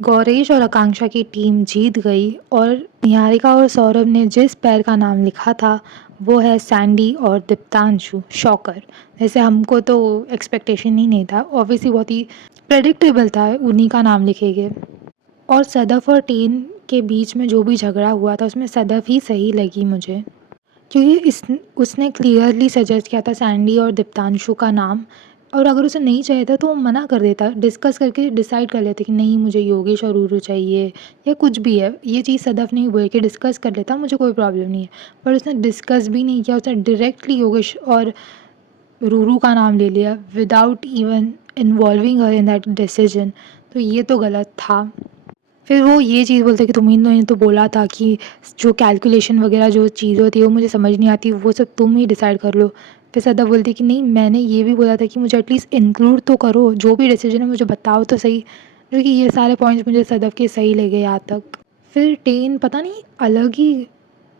गौरेश और आकांक्षा की टीम जीत गई और निहारिका और सौरभ ने जिस पैर का नाम लिखा था वो है सैंडी और दीप्तांशु शॉकर। वैसे हमको तो एक्सपेक्टेशन ही नहीं था, ऑब्वियसली बहुत ही प्रेडिक्टेबल था उन्हीं का नाम लिखेंगे। और सदफ और टेन के बीच में जो भी झगड़ा हुआ था उसमें सदफ ही सही लगी मुझे, क्योंकि इस उसने क्लियरली सजेस्ट किया था सैंडी और दीप्तांशु का नाम। और अगर उसे नहीं चाहिए था तो वो मना कर देता, डिस्कस करके डिसाइड कर लेते कि नहीं मुझे योगेश और रूरू चाहिए या कुछ भी है। ये चीज़ सदफ ने बोल के डिस्कस कर लेता, मुझे कोई प्रॉब्लम नहीं है। पर उसने डिस्कस भी नहीं किया, उसने डायरेक्टली योगेश और रूरू का नाम ले लिया without even involving her in that decision. तो ये तो गलत था। फिर वो ये चीज़ बोलते कि तुम्हीं ने तो बोला था कि जो कैलकुलेशन वगैरह जो चीज़ होती है वो मुझे समझ नहीं आती, वो सब तुम ही डिसाइड कर लो। फिर सदा बोलती कि नहीं, मैंने ये भी बोला था कि मुझे एटलीस्ट इंक्लूड तो करो, जो भी डिसीजन है मुझे बताओ तो सही। जो कि ये सारे पॉइंट्स मुझे सदफ के सही लगे यहाँ तक। फिर टेन पता नहीं अलग ही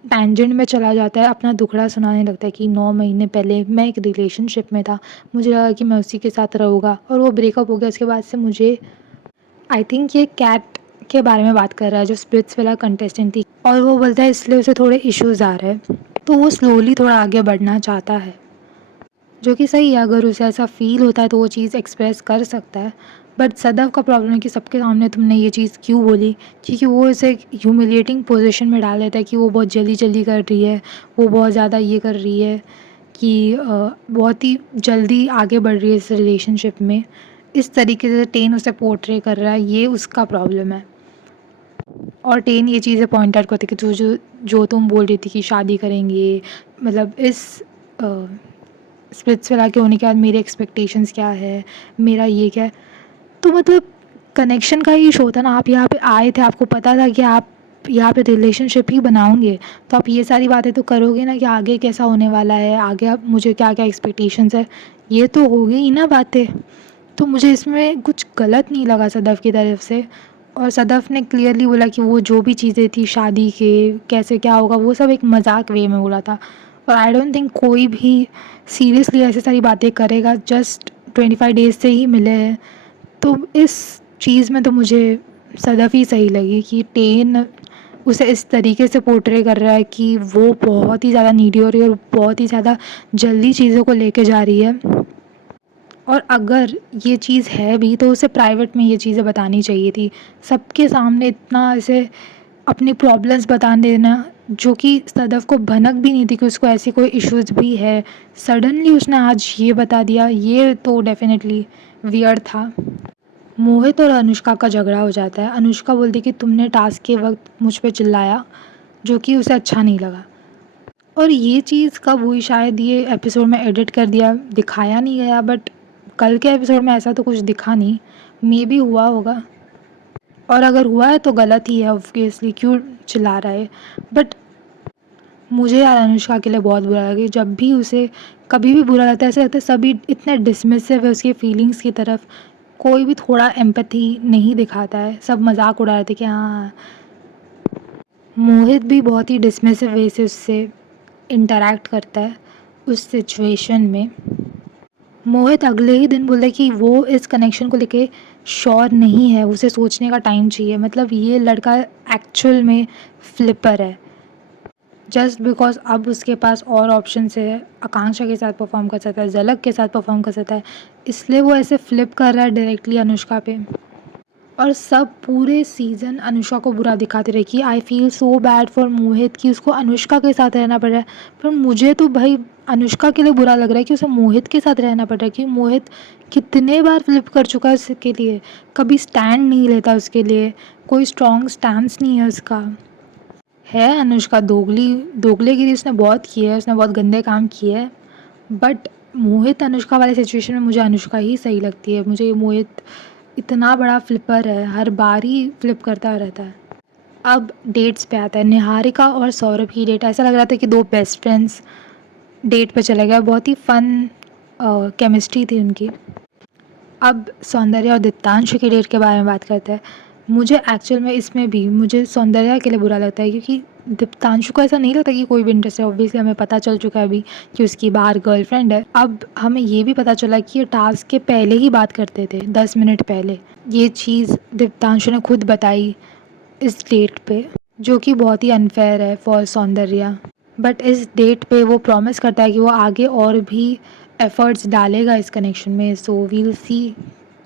टैंजेंट में चला जाता है, अपना दुखड़ा सुनाने लगता है कि 9 महीने पहले मैं एक रिलेशनशिप में था, मुझे लगा कि मैं उसी के साथ रहूँगा और वो ब्रेकअप हो गया। उसके बाद से मुझे आई थिंक ये कैट के बारे में बात कर रहा है जो स्प्लिट्स वाला कंटेस्टेंट थी, और वो बोलता है इसलिए उसे थोड़े इश्यूज आ रहे हैं। तो वो स्लोली थोड़ा आगे बढ़ना चाहता है, जो कि सही है। अगर उसे ऐसा फील होता है तो वो चीज़ एक्सप्रेस कर सकता है। बट सदफ का प्रॉब्लम है कि सबके सामने तुमने ये चीज़ क्यों बोली, क्योंकि वो इसे ह्यूमिलेटिंग पोजीशन में डाल देता है कि वो बहुत जल्दी जल्दी कर रही है, वो बहुत ज़्यादा ये कर रही है कि बहुत ही जल्दी आगे बढ़ रही है इस रिलेशनशिप में। इस तरीके से टेन उसे पोर्ट्रे कर रहा है, ये उसका प्रॉब्लम है। और टेन ये चीज़ें पॉइंट आउट करती कि तू जो तुम बोल रही थी कि शादी करेंगे, मतलब इस स्प्लिट्स विला के होने के बाद मेरे एक्सपेक्टेशंस क्या है, मेरा ये क्या है। तो मतलब कनेक्शन का ही शो था ना, आप यहाँ पे आए थे, आपको पता था कि आप यहाँ पे रिलेशनशिप ही बनाओगे, तो आप ये सारी बातें तो करोगे ना कि आगे कैसा होने वाला है, आगे आप मुझे क्या क्या एक्सपेक्टेशंस है, ये तो हो गई ही ना बातें। तो मुझे इसमें कुछ गलत नहीं लगा सदफ़ की तरफ से। और सदफ़ ने क्लियरली बोला कि वो जो भी चीज़ें थी शादी के कैसे क्या होगा वो सब एक मजाक वे में बोला था। और आई डोंट थिंक कोई भी सीरियसली ऐसी सारी बातें करेगा, जस्ट 25 डेज से ही मिले हैं। तो इस चीज़ में तो मुझे सदफ़ ही सही लगी कि टेन उसे इस तरीके से पोर्ट्रे कर रहा है कि वो बहुत ही ज़्यादा नीडी हो रही है और बहुत ही ज़्यादा जल्दी चीज़ों को लेके जा रही है। और अगर ये चीज़ है भी तो उसे प्राइवेट में ये चीज़ें बतानी चाहिए थी, सबके सामने इतना ऐसे अपनी प्रॉब्लम्स बता देना, जो कि सदफ़ को भनक भी नहीं थी कि उसको ऐसी कोई इश्यूज़ भी है। सडनली उसने आज ये बता दिया, ये तो डेफिनेटली वियर्ड था। मोहित और अनुष्का का झगड़ा हो जाता है। अनुष्का बोलती कि तुमने टास्क के वक्त मुझ पे चिल्लाया, जो कि उसे अच्छा नहीं लगा। और ये चीज़ कब हुई, शायद ये एपिसोड में एडिट कर दिया, दिखाया नहीं गया, बट कल के एपिसोड में ऐसा तो कुछ दिखा नहीं। मे बी हुआ होगा, और अगर हुआ है तो गलत ही है ऑब्वियसली, क्यों चिल्ला रहा है। बट मुझे यार अनुष्का के लिए बहुत बुरा लगा, जब भी उसे कभी भी बुरा लगता है ऐसा लगता है सभी इतने डिसमिसिव है उसकी फीलिंग्स की तरफ, कोई भी थोड़ा एम्पैथी नहीं दिखाता है, सब मजाक उड़ा रहे थे कि हाँ। मोहित भी बहुत ही डिसमिसिव वे से उससे इंटरैक्ट करता है उस सिचुएशन में। मोहित अगले ही दिन बोलता है कि वो इस कनेक्शन को लेके श्योर नहीं है, उसे सोचने का टाइम चाहिए। मतलब ये लड़का एक्चुअल में फ्लिपर है, जस्ट बिकॉज अब उसके पास और ऑप्शंस है, आकांक्षा के साथ परफॉर्म कर सकता है, झलक के साथ परफॉर्म कर सकता है, इसलिए वो ऐसे फ्लिप कर रहा है डायरेक्टली अनुष्का पे। और सब पूरे सीज़न अनुष्का को बुरा दिखाते रहे कि I feel so bad for Mohit कि उसको अनुष्का के साथ रहना पड़ रहा है। पर मुझे तो भाई अनुष्का के लिए बुरा लग रहा है कि उसे मोहित के साथ रहना पड़ रहा है, कि मोहित कितने बार फ्लिप कर चुका है उसके लिए, कभी स्टैंड नहीं लेता उसके लिए, कोई स्ट्रॉन्ग स्टैंड नहीं है उसका। है अनुष्का दोगली, दोगलेगिरी उसने बहुत की है, उसने बहुत गंदे काम किए हैं। बट मोहित अनुष्का वाले सिचुएशन में मुझे अनुष्का ही सही लगती है। मुझे मोहित इतना बड़ा फ्लिपर है, हर बार ही फ्लिप करता रहता है। अब डेट्स पे आता है, निहारिका और सौरभ की डेट, ऐसा लग रहा था कि दो बेस्ट फ्रेंड्स डेट पे चले गए, बहुत ही फन केमिस्ट्री थी उनकी। अब सौंदर्य और दीप्तांशु की डेट के बारे में बात करते हैं। मुझे एक्चुअल में इसमें भी मुझे सौंदर्या के लिए बुरा लगता है, क्योंकि दीप्तांशु को ऐसा नहीं लगता कि कोई भी इंटरेस्ट है। ऑब्वियसली हमें पता चल चुका है अभी कि उसकी बाहर गर्लफ्रेंड है। अब हमें ये भी पता चला कि ये टास्क के पहले ही बात करते थे, 10 मिनट पहले। ये चीज़ दीप्तांशु ने खुद बताई इस डेट पे, जो कि बहुत ही अनफेयर है फॉर सौंदर्या। बट इस डेट पे वो प्रॉमिस करता है कि वो आगे और भी एफर्ट्स डालेगा इस कनेक्शन में। सो वील सी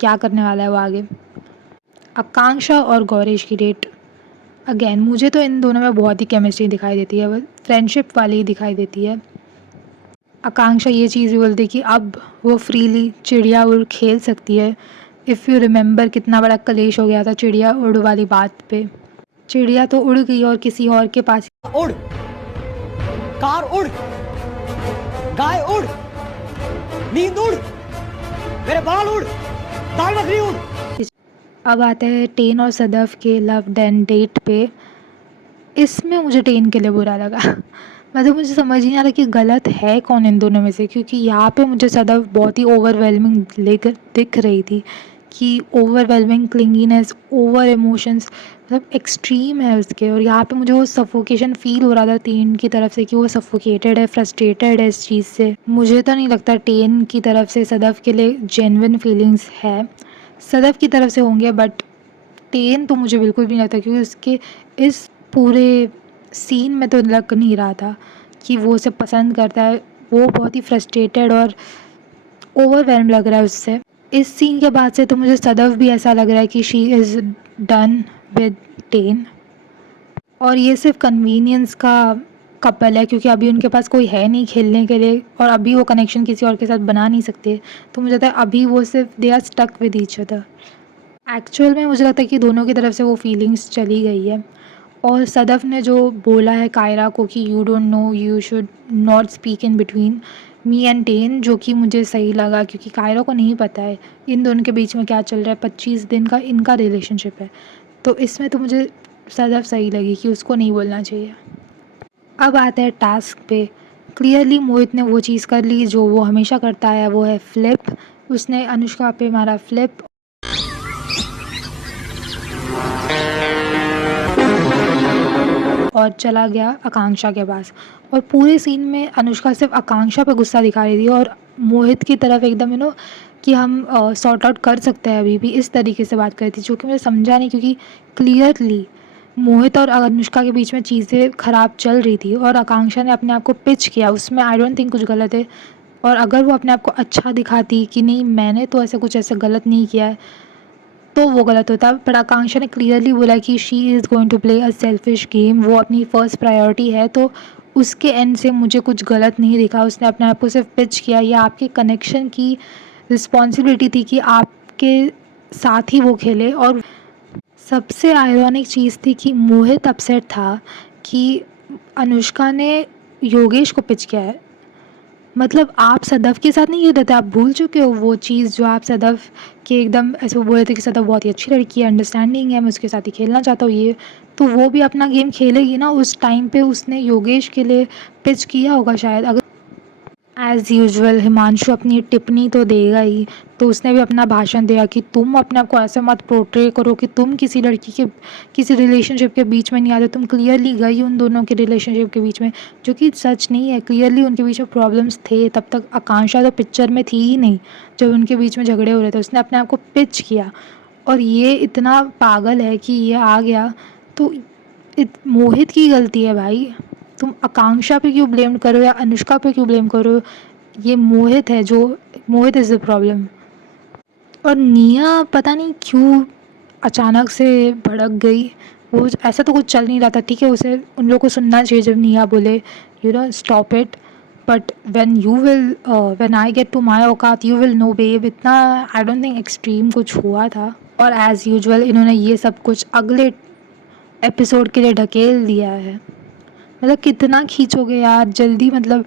क्या करने वाला है वो आगे। आकांक्षा और गौरीश की डेट, अगेन मुझे तो इन दोनों में बहुत ही केमिस्ट्री दिखाई देती है, वो फ्रेंडशिप वाली ही दिखाई देती है। आकांक्षा ये चीज़ भी बोलती है कि अब वो फ्रीली चिड़िया उड़ खेल सकती है। इफ़ यू रिमेंबर कितना बड़ा कलेश हो गया था चिड़िया उड़ वाली बात पे। चिड़िया तो उड़ गई और किसी और के पास उड़, कार उड़, गाय उड़, नींद उड़, मेरे बाल उड़, दाल मखनी उड़। अब आते हैं टेन और सदफ के लव एंड डेट पे। इसमें मुझे टेन के लिए बुरा लगा मतलब मुझे समझ ही नहीं आ रहा कि गलत है कौन इन दोनों में से, क्योंकि यहाँ पे मुझे सदफ बहुत ही ओवरवेलमिंग लेकर दिख रही थी कि ओवरवेलमिंग क्लिंगीनेस, ओवर इमोशंस, मतलब एक्सट्रीम है उसके। और यहाँ पे मुझे वो सफोकेशन फील हो रहा था टेन की तरफ से कि वो सफोकेटेड है, फ्रस्ट्रेटेड है इस चीज़ से। मुझे तो नहीं लगता टेन की तरफ से सदफ के लिए जेन्युइन फीलिंग्स है। सदफ की तरफ से होंगे बट टेन तो मुझे बिल्कुल भी नहीं लगता, क्योंकि उसके इस पूरे सीन में तो लग नहीं रहा था कि वो उसे पसंद करता है। वो बहुत ही फ्रस्ट्रेटेड और ओवरवेल्म लग रहा है उससे। इस सीन के बाद से तो मुझे सदफ भी ऐसा लग रहा है कि she is done with ten, और ये सिर्फ कन्वीनियंस का कपल है, क्योंकि अभी उनके पास कोई है नहीं खेलने के लिए और अभी वो कनेक्शन किसी और के साथ बना नहीं सकते। तो मुझे लगता है अभी वो सिर्फ they are stuck with each other. Actual में मुझे लगता है कि दोनों की तरफ से वो फीलिंग्स चली गई है। और सदफ ने जो बोला है कायरा को कि you don't know, you should not speak in between me and ten, जो कि मुझे सही लगा, क्योंकि कायरा को नहीं पता है इन दोनों के बीच में क्या चल रहा है। 25 दिन का इनका रिलेशनशिप है, तो इसमें तो मुझे सदफ सही लगी कि उसको नहीं बोलना चाहिए। अब आता है टास्क पे। क्लियरली मोहित ने वो चीज़ कर ली जो वो हमेशा करता है, वो है फ्लिप। उसने अनुष्का पे मारा फ्लिप और चला गया आकांक्षा के पास। और पूरे सीन में अनुष्का सिर्फ आकांक्षा पे गुस्सा दिखा रही थी और मोहित की तरफ एकदम कि हम सॉर्ट आउट कर सकते हैं अभी भी, इस तरीके से बात कर रही थी, जो कि मुझे समझा नहीं, क्योंकि क्लियरली मोहित और अनुष्का के बीच में चीज़ें ख़राब चल रही थी और आकांक्षा ने अपने आप को पिच किया उसमें। आई डोंट थिंक कुछ गलत है, और अगर वो अपने आप को अच्छा दिखाती कि नहीं मैंने तो ऐसा कुछ ऐसा गलत नहीं किया है, तो वो गलत होता। पर आकांक्षा ने क्लियरली बोला कि she is going to play a selfish game, वो अपनी फ़र्स्ट प्रायोरिटी है। तो उसके एंड से मुझे कुछ गलत नहीं दिखा। उसने अपने आप को सिर्फ पिच किया। ये आपके कनेक्शन की रिस्पॉन्सिबिलिटी थी कि आपके साथ ही वो खेले। और सबसे आयरॉनिक चीज़ थी कि मोहित अपसेट था कि अनुष्का ने योगेश को पिच किया है। मतलब आप सदफ के साथ नहीं खेलते थे, आप भूल चुके हो वो चीज़ जो आप सदफ के एकदम ऐसे वो बोले थे कि सदफ बहुत ही अच्छी लड़की है, अंडरस्टैंडिंग है, मैं उसके साथ ही खेलना चाहता हूँ ये। तो वो भी अपना गेम खेलेगी ना। उस टाइम पे उसने योगेश के लिए पिच किया होगा शायद। अगर एज़ यूजुअल हिमांशु अपनी टिप्पणी तो देगा ही, तो उसने भी अपना भाषण दिया कि तुम अपने आप को ऐसे मत पोर्ट्रे करो कि तुम किसी लड़की के किसी रिलेशनशिप के बीच में नहीं आते। तुम क्लियरली गई उन दोनों के रिलेशनशिप के बीच में, जो कि सच नहीं है। क्लियरली उनके बीच में प्रॉब्लम्स थे। तब तक आकांक्षा तो पिक्चर में थी ही नहीं जब उनके बीच में झगड़े हो रहे थे। उसने अपने आप को पिच किया और ये इतना पागल है कि ये आ गया। तो मोहित की गलती है भाई। तुम आकांक्षा पे क्यों ब्लेम करो या अनुष्का पे क्यों ब्लेम करो? ये मोहित है, जो मोहित इज़ द प्रॉब्लम। और निया पता नहीं क्यों अचानक से भड़क गई। वो ऐसा तो कुछ चल नहीं रहा था, ठीक है, उसे उन लोगों को सुनना चाहिए जब निया बोले you know stop it. But when I get to my औकात यू विल नो बेब, इतना आई डोंट थिंक एक्सट्रीम कुछ हुआ था। और एज़ यूजुअल इन्होंने ये सब कुछ अगले एपिसोड के लिए ढकेल दिया है। मतलब कितना खींचोगे यार, जल्दी मतलब